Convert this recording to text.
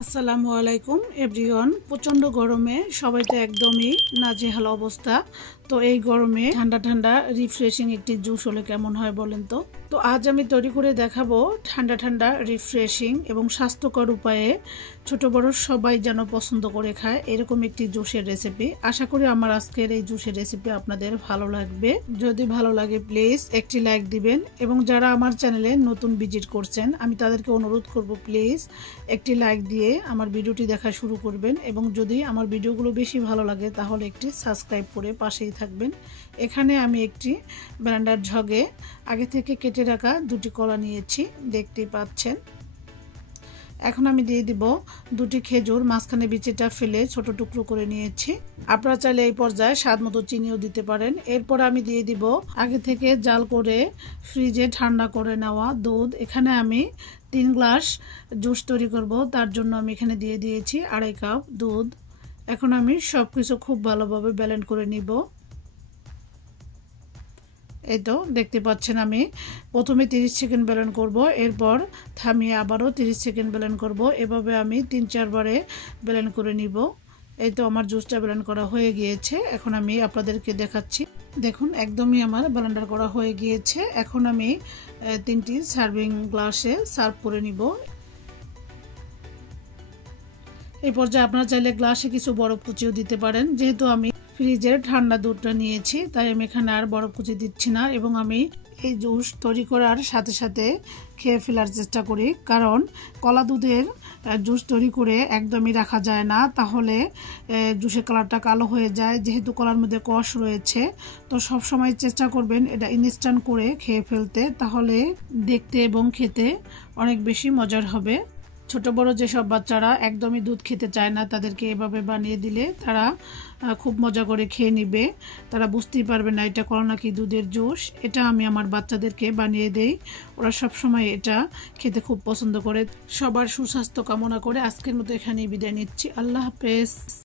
আসসালামু আলাইকুম এভরিওয়ান। প্রচন্ড গরমে সবাই তো একদমই নাজেহাল অবস্থা। তো এই গরমে ঠান্ডা ঠান্ডা রিফ্রেশিং একটি জুস হলে কেমন হয় বলেন তো। তো আজ আমি তৈরি করে দেখাবো ঠান্ডা ঠান্ডা রিফ্রেশিং এবং স্বাস্থ্যকর উপায়ে ছোট বড় সবাই যেন পছন্দ করে খায় এরকম একটি জুসের রেসিপি। আশা করি আমার আজকের এই জুসের রেসিপি আপনাদের ভালো লাগবে। যদি ভালো লাগে প্লিজ একটি লাইক দিবেন এবং যারা আমার চ্যানেলে নতুন ভিজিট করছেন আমি তাদেরকে অনুরোধ করব প্লিজ একটি লাইক দিয়ে আমার ভিডিওটি দেখা শুরু করবেন এবং যদি আমার ভিডিওগুলো বেশি ভালো লাগে তাহলে একটি সাবস্ক্রাইব করে পাশেই থাকবেন। এখানে আমি একটি ব্লেন্ডার জগে আগে থেকে কেটে রাখা দুটি কলা নিয়েছি, দেখতেই পাচ্ছেন। এখন আমি দিয়ে দিব দুটি খেজুর, মাঝখানে বিচিটা ফেলে ছোট টুকরো করে নিয়েছি। আপনারা চাইলে এই পর্যায়ে স্বাদ মতো চিনিও দিতে পারেন। এরপর আমি দিয়ে দিব আগে থেকে জাল করে ফ্রিজে ঠান্ডা করে নেওয়া দুধ। এখানে আমি 3 গ্লাস জুস তৈরি করব, তার জন্য আমি এখানে দিয়ে দিয়েছি 2.5 কাপ দুধ। এখন আমি সবকিছু খুব ভালোভাবে ব্লেন্ড করে নিব। এই তো দেখতে পাচ্ছেন আমি প্রথমে 30 সেকেন্ড ব্লেন্ড করব, এরপর থামিয়ে আবারও 30 সেকেন্ড ব্লেন্ড করব। এভাবে আমি 3-4 বারে ব্লেন্ড করে নিব। এই তো আমার জুসটা ব্লেন্ড করা হয়ে গিয়েছে। এখন আমি আপনাদেরকে দেখাচ্ছি। দেখুন একদমই আমার ব্লেন্ডার করা হয়ে গিয়েছে। এখন আমি 3টি সার্ভিং গ্লাসে সার্ভ করে নিব। এই পর্যায়ে আপনারা চাইলে গ্লাসে কিছু বরফ কুচিও দিতে পারেন। যেহেতু আমি ফ্রিজের ঠান্ডা দুধটা নিয়েছি তাই আমি এখানে আর বরফ কুচি দিচ্ছি না এবং আমি এই জুস তৈরি করার সাথে সাথে খেয়ে ফেলার চেষ্টা করি, কারণ কলা দুধের জুস তৈরি করে একদমই রাখা যায় না, তাহলে জুসের কালারটা কালো হয়ে যায়। যেহেতু কলার মধ্যে কষ রয়েছে তো সব সময় চেষ্টা করবেন এটা ইনস্ট্যান্ট করে খেয়ে ফেলতে, তাহলে দেখতে এবং খেতে অনেক বেশি মজার হবে। ছোট বড় যেসব বাচ্চারা একদমই দুধ খেতে চায় না তাদেরকে এভাবে বানিয়ে দিলে তারা খুব মজা করে খেয়ে নিবে। তারা বুঝতেই পারবে না এটা কলা নাকি দুধের জুস। এটা আমি আমার বাচ্চাদেরকে বানিয়ে দেই, ওরা সব সময় এটা খেতে খুব পছন্দ করে। সবার সুস্বাস্থ্য কামনা করে আজকের মতো এখানেই বিদায় নিচ্ছি। আল্লাহ হাফেজ।